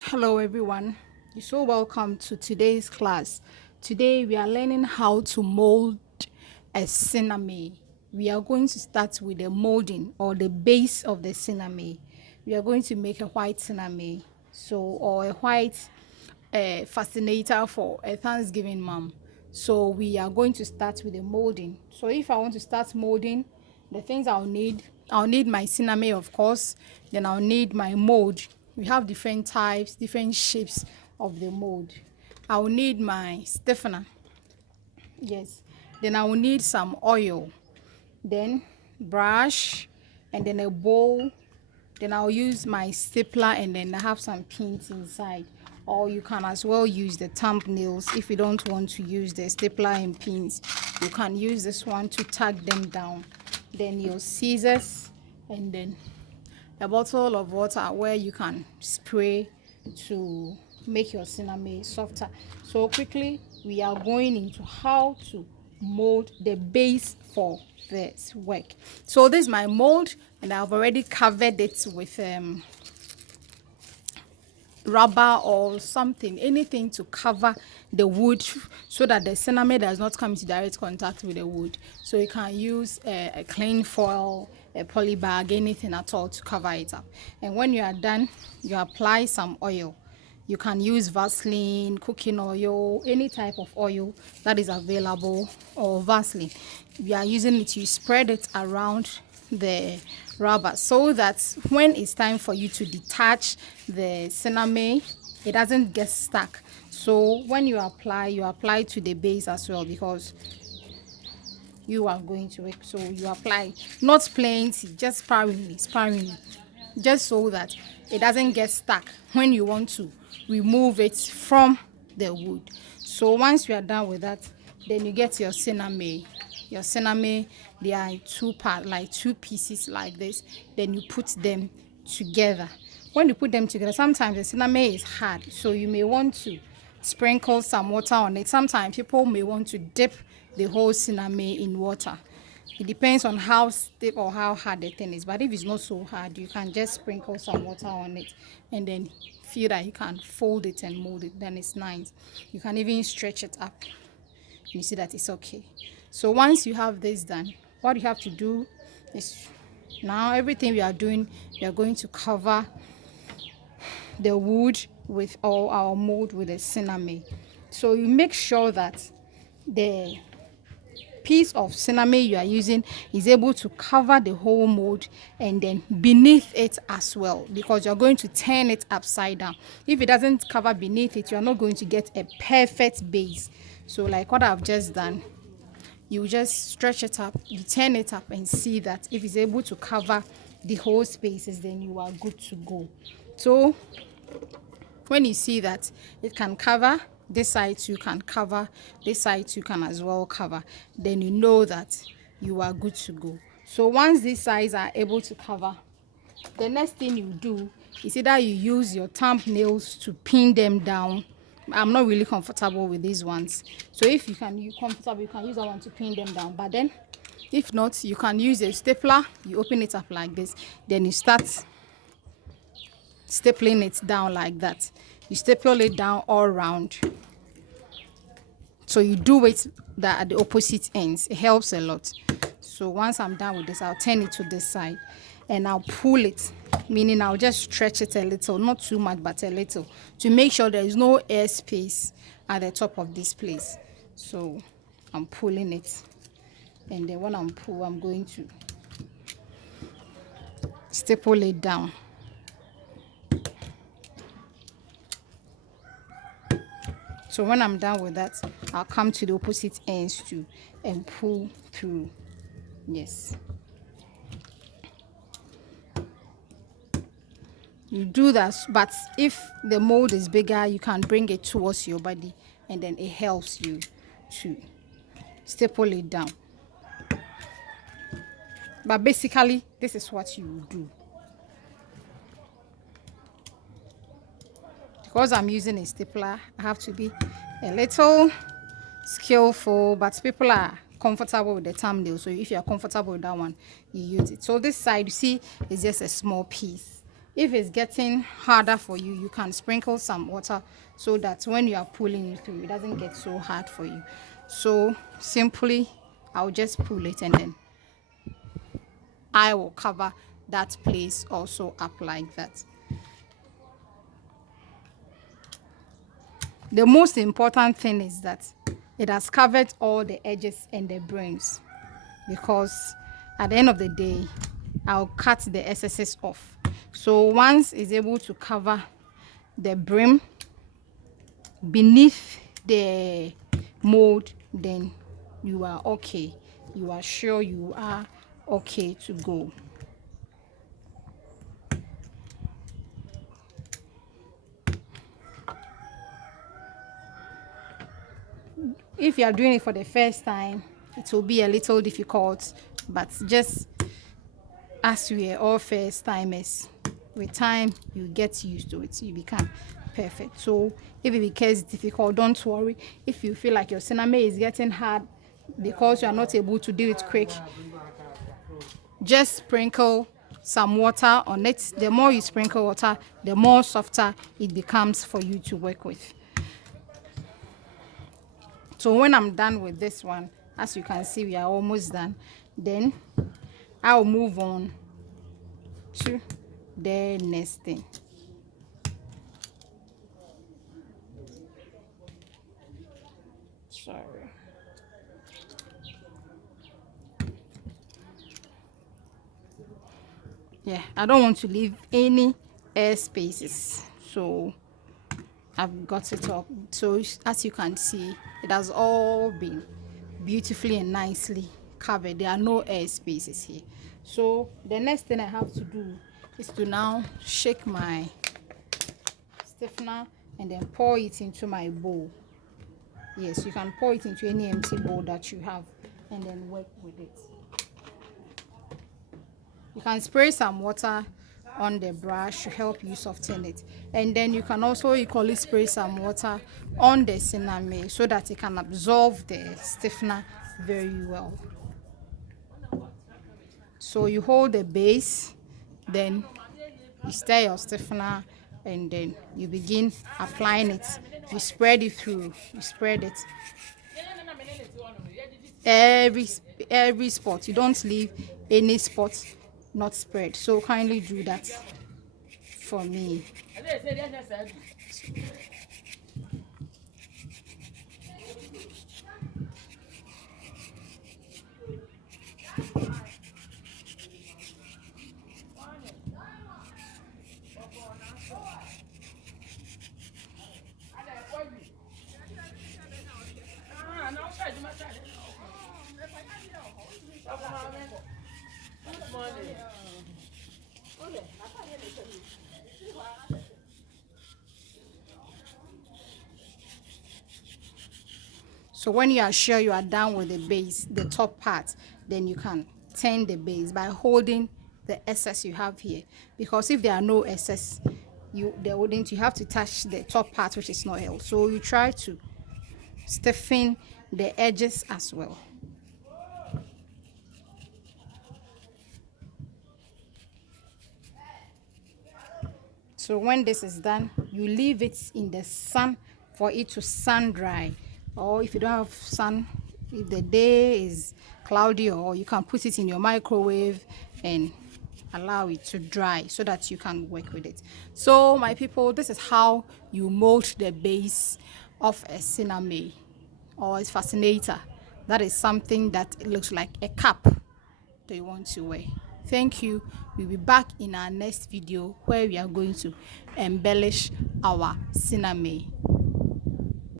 Hello everyone, you're so welcome to today's class. Today we are learning how to mold a Sinamay. We are going to start with the molding or the base of the Sinamay. We are going to make a white Sinamay, or a white fascinator for a Thanksgiving mom. So we are going to start with the molding. So if I want to start molding, the things I'll need my Sinamay, of course. Then I'll need my mold. We have different types, different shapes of the mold. I'll need my stiffener. Yes. Then I will need some oil, then brush, and then a bowl. Then I'll use my stapler, and then I have some pins inside. Or you can as well use the thumbnails. If you don't want to use the stapler and pins, you can use this one to tag them down. Then your scissors, and then a bottle of water where you can spray to make your cinnamon softer. So quickly we are going into how to mold the base for this work. So this is my mold, and I've already covered it with rubber or something, anything to cover the wood so that the cinnamon does not come into direct contact with the wood. So you can use a clean foil, a poly bag, anything at all to cover it up. And when you are done, you apply some oil. You can use Vaseline, cooking oil, any type of oil that is available, or Vaseline. We are using it, you spread it around the rubber so that when it's time for you to detach the cinnamon, it doesn't get stuck. So when you apply to the base as well, because you are going to work. So you apply, not plenty, just sparingly, just so that it doesn't get stuck when you want to remove it from the wood. So once you are done with that, then you get your cinnamon. Your cinnamon, they are in two parts, like two pieces like this. Then you put them together. When you put them together, sometimes the cinnamon is hard, so you may want to sprinkle some water on it. Sometimes people may want to dip the whole cinnamon in water. It depends on how stiff or how hard the thing is, but if it's not so hard, you can just sprinkle some water on it and then feel that you can fold it and mold it. Then it's nice. You can even stretch it up. You see that it's okay. So once you have this done, what you have to do is, now everything we are doing, we are going to cover the wood with all our mold with the cinnamon. So you make sure that the piece of cinnamon you are using is able to cover the whole mold and then beneath it as well, because you're going to turn it upside down. If it doesn't cover beneath it, you're not going to get a perfect base. So like what I've just done, you just stretch it up, you turn it up, and see that if it's able to cover the whole spaces, then you are good to go. So when you see that it can cover this side, you can cover this side, you can as well cover, then you know that you are good to go. So once these sides are able to cover, the next thing you do is either you use your thumbnails to pin them down. I'm not really comfortable with these ones, so if you can, you comfortable, you can use that one to pin them down. But then if not, you can use a stapler. You open it up like this, then you start stapling it down like that. You staple it down all around. So you do it that at the opposite ends. It helps a lot. So once I'm done with this, I'll turn it to this side and I'll pull it, meaning I'll just stretch it a little, not too much, but a little, to make sure there is no air space at the top of this place. So I'm pulling it, and then when I'm going to staple it down. So when I'm done with that, I'll come to the opposite ends too and pull through. Yes. You do that, but if the mold is bigger, you can bring it towards your body, and then it helps you to staple it down. But basically, this is what you do. Because I'm using a stapler, I have to be a little skillful, but people are comfortable with the thumbnail. So if you are comfortable with that one, you use it. So this side, you see, is just a small piece. If it's getting harder for you, you can sprinkle some water so that when you are pulling it through, it doesn't get so hard for you. So simply, I'll just pull it and then I will cover that place also up like that. The most important thing is that it has covered all the edges and the brims, because at the end of the day, I'll cut the excesses off. So once it's able to cover the brim beneath the mold, then you are okay. You are sure you are okay to go. If you are doing it for the first time, it will be a little difficult, but just as we are all first timers, with time you get used to it, you become perfect. So if it becomes difficult, don't worry. If you feel like your sinamay is getting hard because you are not able to do it quick, just sprinkle some water on it. The more you sprinkle water, the more softer it becomes for you to work with. So when I'm done with this one, as you can see, we are almost done. Then I'll move on to the next thing. Sorry. Yeah, I don't want to leave any air spaces, so I've got it up. So as you can see, it has all been beautifully and nicely covered. There are no air spaces here. So the next thing I have to do is to now shake my stiffener and then pour it into my bowl. Yes, you can pour it into any empty bowl that you have and then work with it. You can spray some water on the brush to help you soften it, and then you can also equally spray some water on the sinamay so that it can absorb the stiffener very well. So you hold the base, then you stir your stiffener, and then you begin applying it. You spread it through, you spread it every spot. You don't leave any spot not spread, so kindly do that for me. So when you are sure you are done with the base, the top part, then you can turn the base by holding the excess you have here, because if there are no excess, you have to touch the top part which is not held. So you try to stiffen the edges as well. So when this is done, you leave it in the sun for it to sun dry. Or if you don't have sun, if the day is cloudy, or you can put it in your microwave and allow it to dry so that you can work with it. So my people, this is how you mold the base of a sinamay or a fascinator. That is something that looks like a cap that you want to wear. Thank you. We'll be back in our next video where we are going to embellish our sinamay.